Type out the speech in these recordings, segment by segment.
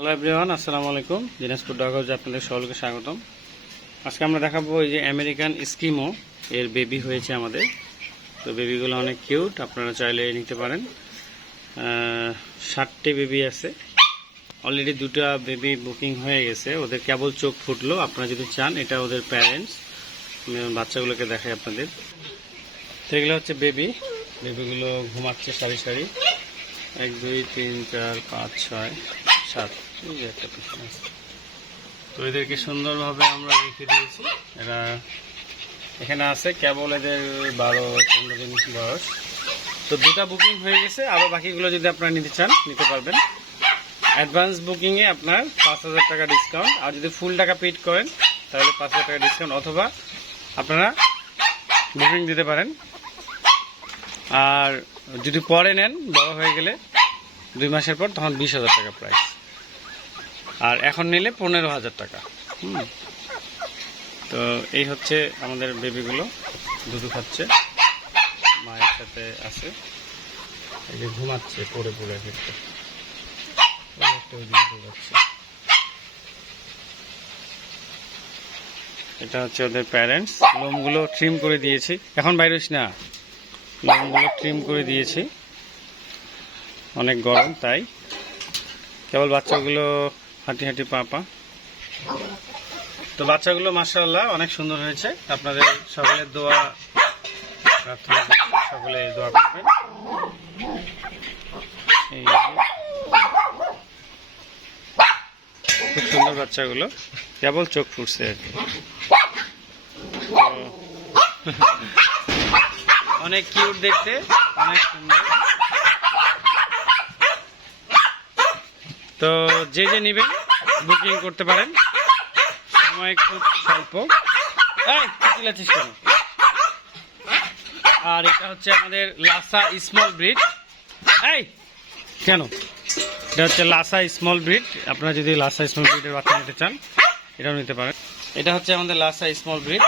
Hello everyone আসসালামু আলাইকুম দিনাজপুর ডগজ আপনাদের সকলকে স্বাগতম। আজকে আমরা দেখাবো এই যে আমেরিকান স্কিমো এর বেবি হয়েছে আমাদের। তো বেবিগুলো অনেক কিউট আপনারা চাইলে নিতে পারেন। ষাটটি বেবি আছে। অলরেডি দুটো বেবি বুকিং হয়ে গেছে। ওদের কেবল চোখ ফুটলো। আপনারা যদি চান, এটা ওদের প্যারেন্টস বাচ্চাগুলোকে দেখাই আপনাদের। তো এগুলো হচ্ছে বেবি বেবিগুলো ঘুমাচ্ছে সারি সারি। এক, দুই, তিন, চার, পাঁচ, ছয়। সাত। তো এদেরকে সুন্দরভাবে আমরা রেখে দিয়েছি। এরা এখানে আছে কেবল এদের বারো, পনেরো দিন বয়স। তো দুটা বুকিং হয়ে গেছে আরও বাকিগুলো যদি আপনারা নিতে চান, নিতে পারবেন। অ্যাডভান্স বুকিংয়ে আপনার পাঁচ হাজার টাকা ডিসকাউন্ট আর যদি ফুল টাকা পেড করেন, তাহলে পাঁচ হাজার টাকা ডিসকাউন্ট অথবা আপনারা বুকিং দিতে পারেন। আর যদি পরে নেন, বড় হয়ে গেলে দুই মাসের পর, তখন বিশ হাজার টাকা প্রাইস আর এখন নিলে পনেরো হাজার টাকা। হুম। তো এই হচ্ছে আমাদের বেবিগুলো, দুধ খাচ্ছে, মায়ের সাথে আছে। এই যে ঘুমাচ্ছে একটা। ওইদিকে দৌড়াচ্ছে। এটা হচ্ছে ওদের প্যারেন্টস লোমগুলো ট্রিম করে দিয়েছি। এখন বাইরেস না। লোমগুলো ট্রিম করে দিয়েছি। অনেক গরম, তাই। কেবল বাচ্চাগুলো হাঁটি হাঁটি পা তো বাচ্চাগুলো মাসাল্লাহ অনেক সুন্দর হয়েছে। আপনাদের সকলের দোয়া সকলে দোয়া করবেন। এই খুব সুন্দর বাচ্চাগুলো। কেবল চোখ ফুটছে আর কি। অনেক কিউট দেখতে, অনেক সুন্দর। তো যে যে নেবেন বুকিং করতে পারেন। সময় খুব স্বল্প? আর এটা হচ্ছে আমাদের লাসা স্মল ব্রিড এই, কেন? এটা হচ্ছে লাসা স্মল ব্রিড আপনারা যদি লাসা স্মল ব্রিডের বাচ্চা নিতে চান, এটাও নিতে পারেন। এটা হচ্ছে আমাদের লাসা স্মল ব্রিড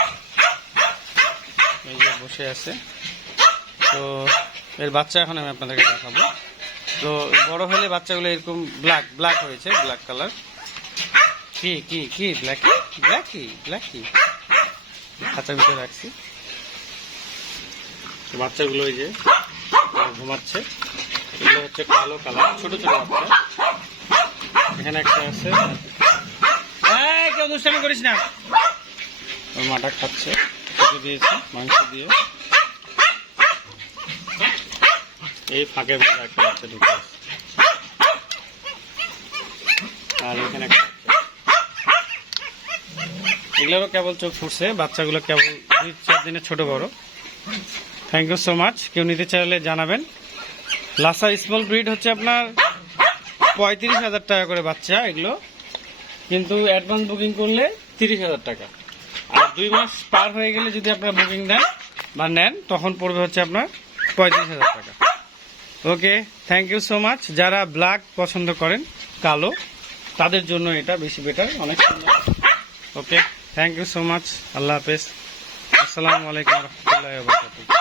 এই যে বসে আছে। তো এর বাচ্চা এখন আমি আপনাদেরকে দেখাবো। তো বড় হলে বাচ্চাগুলো এরকম ব্ল্যাক ব্ল্যাক হয়েছে ব্ল্যাক কালার কি কি কি? ব্ল্যাক ব্ল্যাক কি ব্ল্যাক কি খাঁচার ভিতরে রাখছি। তো বাচ্চাগুলো এই যে ঘুমাচ্ছে। এগুলো হচ্ছে কালো কালার ছোট ছোট বাচ্চা। এখানে একটা আছে। কেউ দুষ্টামি করিস না। ওর মাটা খাচ্ছে। দিয়েছি মাংস দিয়ে। এই ফাঁকে মধ্যে একটা বাচ্চা আর এখানে এগুলোরও কেবল চোখ ফুটছে, বাচ্চাগুলো কেবল দুই চার দিনের ছোট বড়। থ্যাংক ইউ সো মাচ কেউ নিতে চাইলে জানাবেন। লাসা স্মল ব্রিড হচ্ছে আপনার পঁয়ত্রিশ হাজার টাকা করে বাচ্চা এগুলো। কিন্তু অ্যাডভান্স বুকিং করলে তিরিশ হাজার টাকা। আর দুই মাস পার হয়ে গেলে যদি আপনারা বুকিং দেন বা নেন, তখন পড়বে হচ্ছে আপনার পঁয়ত্রিশ হাজার টাকা। Okay thank you so much যারা ব্ল্যাক পছন্দ করেন, কালো, তাদের জন্য এটা বেশি বেটার অনেক okay thank you so much আল্লাহ হাফেজ। আসসালামু আলাইকুম রহমতুল্লাহ